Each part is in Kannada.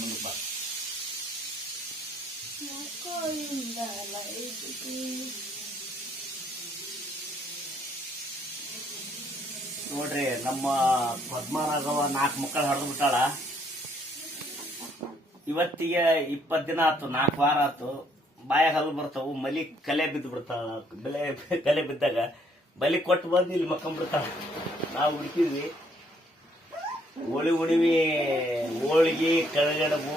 ಮುಂದಕ್ಕೆ ಬಾ. ನೋಡ್ರಿ, ನಮ್ಮ ಪದ್ಮರಾಘವ 4 ಮಕ್ಕಳು ಹರಿದು ಬಿಟ್ಟಾಳ. ಇವತ್ತಿಗೆ 20 ದಿನ ಆತು, 4 ವಾರ ಆತು. ಬಾಯ ಹಲ್ಲು ಬರ್ತಾವು, ಮಲಿ ಕಲೆ ಬಿದ್ದು ಬಿಡ್ತಾಳ. ಕಲೆ ಬಿದ್ದಾಗ ಬಲಿ ಕೊಟ್ಟು ಬಂದು ಇಲ್ಲಿ ಮಕ್ಕೊಂಡ್ಬಿಡ್ತಾಳ. ನಾವು ಹುಡುಕಿದ್ವಿ, ಹುಣಿವಿ ಹೋಳಿಗೆ ಕೆಳಗಡಬು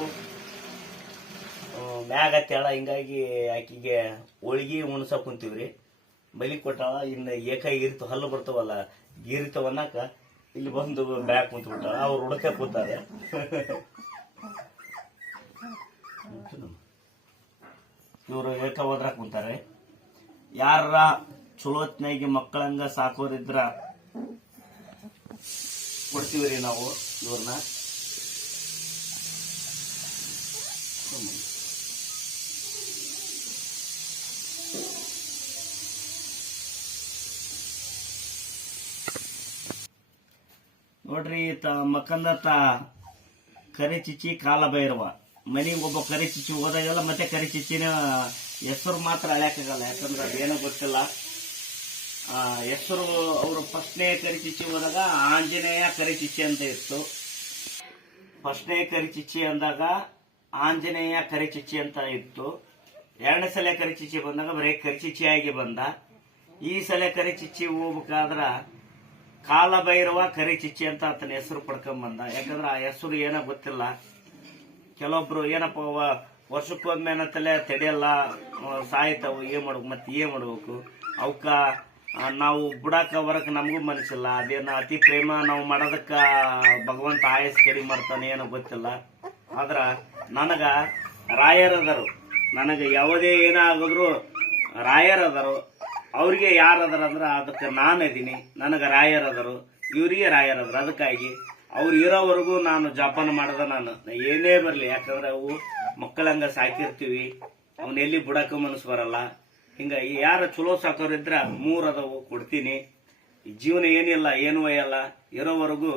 ಮ್ಯಾಗ ಹತ್ತಾಳ. ಹಿಂಗಾಗಿ ಆಕಿಗೆ ಹೋಳಿಗೆ ಉಣ್ಸಕ್ ಕುಂತೀವ್ರಿ. ಬಲಿ ಕೊಟ್ಟಾಳ. ಇನ್ನು ಏಕಾಗಿರ್ತು ಹಲ್ಲು ಬರ್ತಾವಲ್ಲ, ಗೀರಿತವನ್ನಾಕ ಇಲ್ಲಿ ಬಂದು ಬ್ಯಾಗ್ ಕುಂತ ಬಿಟ್ಟಾಳ. ಅವ್ರು ಹುಡುಕ ಕೂತಾರೆ. ಇವರು ಏಕ ಹೋದ್ರಾಕ ಕುಂತಾರೆ. ಯಾರ ಚಲೋತ್ನಾಗಿ ಮಕ್ಕಳಂಗ ಸಾಕೋರಿದ್ರ ಕೊಡ್ತೀವ್ರಿ ನಾವು ಇವ್ರನ್ನ. ನೋಡ್ರಿ, ಮಕ್ಕಂದತ್ತ ಕರಿ ಚಿಚ್ಚಿ ಕಾಲ ಭೈರವ. ಮನಿಗೆ ಒಬ್ಬ ಕರಿ ಚಿಚ್ಚಿ ಹೋದಾಗೆಲ್ಲ ಮತ್ತೆ ಕರಿ ಚಿಚ್ಚಿನ ಹೆಸರು ಮಾತ್ರ ಅಳ್ಯಾಕಾಗಲ್ಲ, ಯಾಕಂದ್ರೆ ಅದೇನೋ ಗೊತ್ತಿಲ್ಲ. ಹೆಸರು ಅವರು ಫಸ್ಟ್ನೇ ಕರಿ ಚಿಚ್ಚಿ ಹೋದಾಗ ಆಂಜನೇಯ ಕರಿ ಚಿಚ್ಚಿ ಅಂತ ಇತ್ತು. ಫಸ್ಟ್ನೇ ಕರಿ ಚಿಚ್ಚಿ ಅಂದಾಗ ಆಂಜನೇಯ ಕರಿ ಚಿಚ್ಚಿ ಅಂತ ಇತ್ತು. 2ನೇ ಸಲ ಕರಿ ಚಿಚ್ಚಿ ಬಂದಾಗ ಬರೀ ಕರಿ ಚಿಚ್ಚಿ ಆಗಿ ಬಂದ. ಈ ಸಲ ಕರಿ ಚಿಚ್ಚಿ ಹೋಗ್ಬೇಕಾದ್ರ ಕಾಲಭೈರವ ಕರಿ ಚಿಚ್ಚಿ ಅಂತ ಆತನ ಹೆಸರು ಪಡ್ಕೊಂಡ್ ಬಂದ. ಯಾಕಂದ್ರೆ ಆ ಹೆಸರು ಏನೋ ಗೊತ್ತಿಲ್ಲ. ಕೆಲವೊಬ್ರು ಏನಪ್ಪ ವರ್ಷಕ್ಕೊಮ್ಮೆ ಏನತ್ತಲೆ ತಡೆಯಲ್ಲ, ಸಾಯ್ತಾವು, ಏನ್ ಮಾಡ್ಬೇಕು, ಮತ್ತೆ ಏನ್ ಮಾಡ್ಬೇಕು, ಅವಕ್ಕ ನಾವು ಬುಡಾಕ ಬರಕ್ ನಮಗೂ ಮನಸ್ಸಿಲ್ಲ. ಅದೇನ ಅತಿ ಪ್ರೇಮ ನಾವು ಮಾಡೋದಕ್ಕ ಭಗವಂತ ಆಯಸ್ ಕಡಿಮೆ ಮಾಡ್ತಾನೆ, ಏನೋ ಗೊತ್ತಿಲ್ಲ. ಆದ್ರ ನನಗ ರಾಯರದರು, ನನಗ ಯಾವುದೇ ಏನಾಗಿದ್ರು ರಾಯರದರು. ಅವ್ರಿಗೆ ಯಾರದಾರ ಅಂದ್ರ ಅದಕ್ಕೆ ನಾನು ಇದೀನಿ, ನನಗ ರಾಯರದರು, ಇವ್ರಿಗೆ ರಾಯರದರು. ಅದಕ್ಕಾಗಿ ಅವ್ರು ಇರೋವರೆಗೂ ನಾನು ಜಪಾನ ಮಾಡದ. ನಾನು ಏನೇ ಬರ್ಲಿ, ಯಾಕಂದ್ರೆ ಅವು ಮಕ್ಕಳಂಗ ಸಾಕಿರ್ತೀವಿ, ಅವನ್ ಎಲ್ಲಿ ಬುಡಕ ಮನಸ್ಸು ಬರಲ್ಲ. ಹಿಂಗಾಗಿ ಯಾರ ಚಲೋ ಸಾಕೋರಿದ್ರ 3 ಅದಾವು ಕೊಡ್ತೀನಿ. ಜೀವನ ಏನಿಲ್ಲ, ಏನು ಒಯ್ಯಲ್ಲ. ಇರೋವರೆಗೂ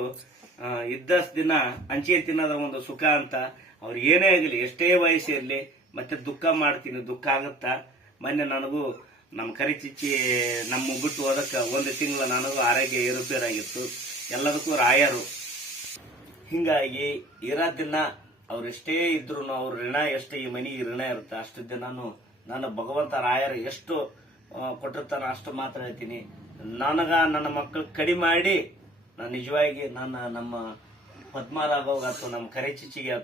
ಇದ್ದಷ್ಟು ದಿನ ಹಂಚೆ ತಿನ್ನೋದ ಒಂದು ಸುಖ ಅಂತ. ಅವ್ರು ಏನೇ ಆಗಲಿ, ಎಷ್ಟೇ ವಯಸ್ಸಿರಲಿ, ಮತ್ತೆ ದುಃಖ ಮಾಡ್ತೀನಿ, ದುಃಖ ಆಗುತ್ತಾ. ಮೊನ್ನೆ ನನಗೂ ನಮ್ಮ ಕರಿ ಚಿಚ್ಚಿ ನಮ್ಮ ಬಿಟ್ಟು ಹೋದಕ್ಕೆ 1 ತಿಂಗಳು ನನಗೂ ಆರೋಗ್ಯ ಏರುಪೇರಾಗಿತ್ತು. ಎಲ್ಲದಕ್ಕೂ ರಾಯರು. ಹಿಂಗಾಗಿ ಇರೋ ದಿನ ಅವ್ರೆಷ್ಟೇ ಇದ್ರು ಅವ್ರ ಋಣ ಎಷ್ಟು ಈ ಮನೆಗೆ ಋಣ ಇರುತ್ತೆ, ಅಷ್ಟು ದಿನಾನು ನಾನು ಭಗವಂತ ರಾಯರು ಎಷ್ಟು ಕೊಟ್ಟಿರ್ತಾನ ಅಷ್ಟು ಮಾತ್ರ ಹೇಳ್ತೀನಿ. ನನಗ ನನ್ನ ಮಕ್ಕಳು ಕಡಿಮೆ ಮಾಡಿ ನಾನು ನಿಜವಾಗಿ ನಮ್ಮ ಪದ್ಮರಾಘವ್ ಅಥವಾ ನಮ್ಮ ಕರಿ ಚಿಚ್ಚಿಗೆ